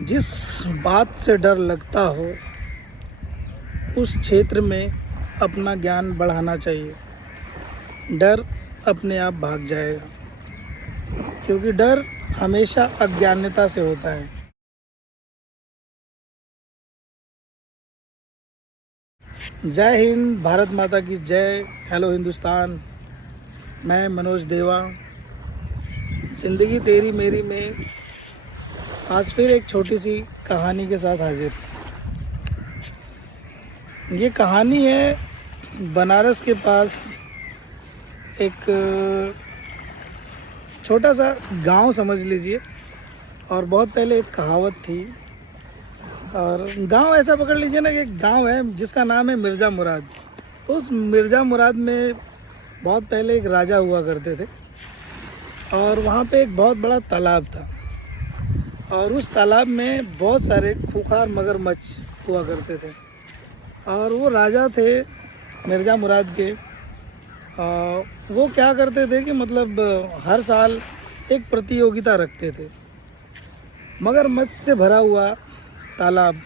जिस बात से डर लगता हो उस क्षेत्र में अपना ज्ञान बढ़ाना चाहिए। डर अपने आप भाग जाएगा, क्योंकि डर हमेशा अज्ञानता से होता है। जय हिंद, भारत माता की जय। हेलो हिंदुस्तान। मैं मनोज देवा, ज़िंदगी तेरी मेरी में आज फिर एक छोटी सी कहानी के साथ हाजिर। ये कहानी है बनारस के पास एक छोटा सा गांव समझ लीजिए। और बहुत पहले एक कहावत थी, और गांव ऐसा पकड़ लीजिए ना कि एक गांव है जिसका नाम है मिर्ज़ा मुराद। उस मिर्ज़ा मुराद में बहुत पहले एक राजा हुआ करते थे, और वहाँ पे एक बहुत बड़ा तालाब था, और उस तालाब में बहुत सारे खूंखार मगरमच्छ हुआ करते थे। और वो राजा थे मिर्ज़ा मुराद के। वो क्या करते थे कि मतलब हर साल एक प्रतियोगिता रखते थे, मगरमच्छ से भरा हुआ तालाब।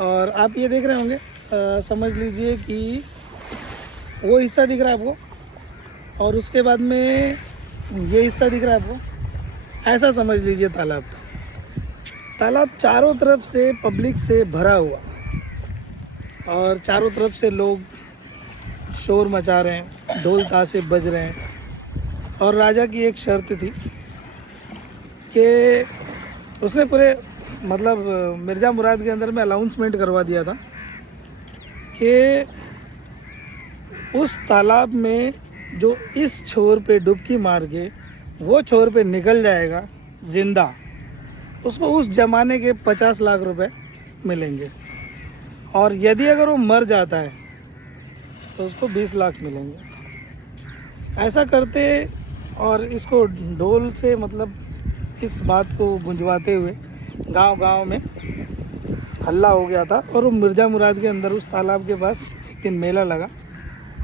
और आप ये देख रहे होंगे, समझ लीजिए कि वो हिस्सा दिख रहा है आपको, और उसके बाद में ये हिस्सा दिख रहा है आपको। ऐसा समझ लीजिए तालाब था। तालाब चारों तरफ से पब्लिक से भरा हुआ, और चारों तरफ से लोग शोर मचा रहे हैं, ढोल ताशे बज रहे हैं। और राजा की एक शर्त थी कि उसने पूरे मतलब मिर्ज़ा मुराद के अंदर में अनाउंसमेंट करवा दिया था कि उस तालाब में जो इस छोर पे डुबकी मार के वो छोर पे निकल जाएगा जिंदा, उसको उस जमाने के 50 लाख रुपए मिलेंगे। और यदि अगर वो मर जाता है तो उसको 20 लाख मिलेंगे। ऐसा करते और इसको ढोल से मतलब इस बात को गुंजवाते हुए गांव-गांव में हल्ला हो गया था। और वो मिर्ज़ा मुराद के अंदर उस तालाब के पास एक दिन मेला लगा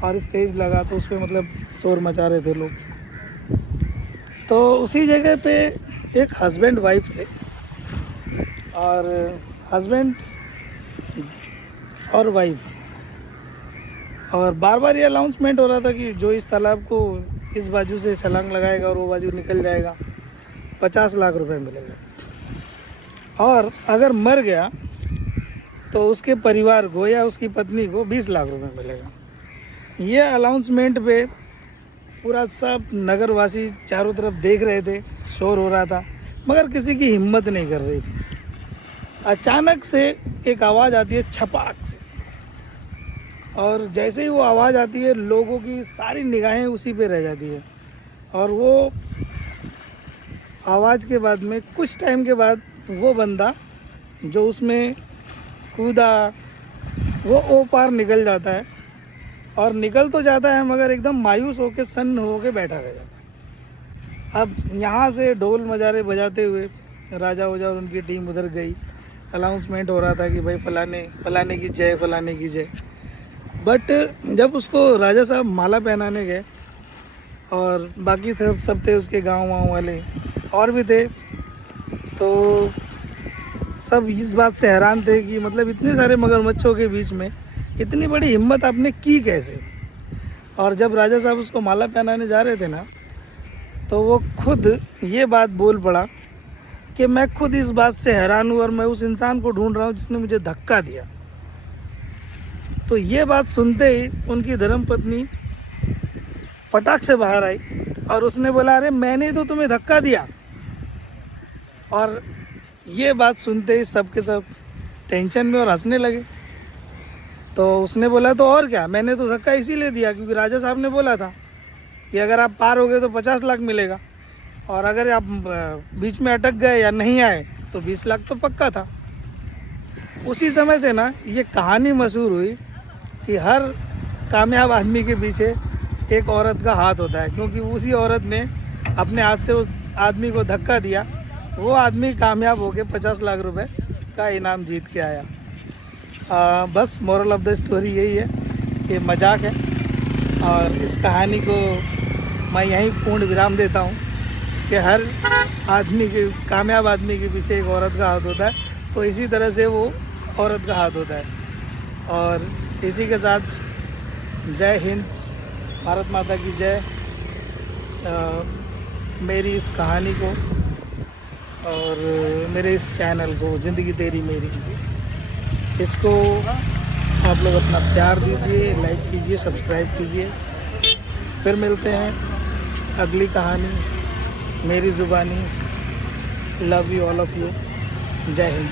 और स्टेज लगा, तो उस पर मतलब शोर मचा रहे थे लोग। तो उसी जगह पे एक हस्बैंड वाइफ थे, और हस्बैंड और वाइफ, और बार बार ये अनाउंसमेंट हो रहा था कि जो इस तालाब को इस बाजू से छलांग लगाएगा और वो बाजू निकल जाएगा 50 लाख रुपए मिलेगा। और अगर मर गया तो उसके परिवार को या उसकी पत्नी को 20 लाख रुपए मिलेगा। ये अनाउंसमेंट पे पूरा सब नगरवासी चारों तरफ देख रहे थे, शोर हो रहा था, मगर किसी की हिम्मत नहीं कर रही थी। अचानक से एक आवाज़ आती है छपाक से, और जैसे ही वो आवाज़ आती है लोगों की सारी निगाहें उसी पे रह जाती है। और वो आवाज़ के बाद में कुछ टाइम के बाद वो बंदा जो उसमें कूदा वो ओ पार निकल जाता है, और निकल तो जाता है मगर एकदम मायूस होकर सन्न होकर बैठा रह जाता है। अब यहाँ से ढोल मजारे बजाते हुए राजा वजा और उनकी टीम उधर गई। अनाउंसमेंट हो रहा था कि भाई फलाने की जय, फलाने की जय। बट जब उसको राजा साहब माला पहनाने गए, और बाकी सब थे उसके गांव वाले और भी थे, तो सब इस बात से हैरान थे कि मतलब इतने सारे मगरमच्छों के बीच में इतनी बड़ी हिम्मत आपने की कैसे। और जब राजा साहब उसको माला पहनाने जा रहे थे ना, तो वो खुद ये बात बोल पड़ा कि मैं खुद इस बात से हैरान हूँ और मैं उस इंसान को ढूंढ रहा हूँ जिसने मुझे धक्का दिया। तो ये बात सुनते ही उनकी धर्मपत्नी फटाक से बाहर आई और उसने बोला, अरे मैंने तो तुम्हें धक्का दिया। और ये बात सुनते ही सब के सब टेंशन में और हंसने लगे। तो उसने बोला, तो और क्या, मैंने तो धक्का इसीलिए दिया क्योंकि राजा साहब ने बोला था कि अगर आप पार हो गए तो 50 लाख मिलेगा, और अगर आप बीच में अटक गए या नहीं आए तो 20 लाख तो पक्का था। उसी समय से ना ये कहानी मशहूर हुई कि हर कामयाब आदमी के पीछे एक औरत का हाथ होता है, क्योंकि उसी औरत ने अपने हाथ से उस आदमी को धक्का दिया, वो आदमी कामयाब होकर 50 लाख रुपए का इनाम जीत के आया। बस मोरल ऑफ द स्टोरी यही है कि मजाक है, और इस कहानी को मैं यहीं पूर्ण विराम देता हूँ। कि हर आदमी के, कामयाब आदमी के पीछे एक औरत का हाथ होता है, तो इसी तरह से वो औरत का हाथ होता है। और इसी के साथ जय हिंद, भारत माता की जय। मेरी इस कहानी को और मेरे इस चैनल को ज़िंदगी तेरी मेरी, इसको आप लोग अपना प्यार दीजिए, लाइक कीजिए, सब्सक्राइब कीजिए। फिर मिलते हैं अगली कहानी, मेरी ज़ुबानी। Love you all of you. जय हिंद।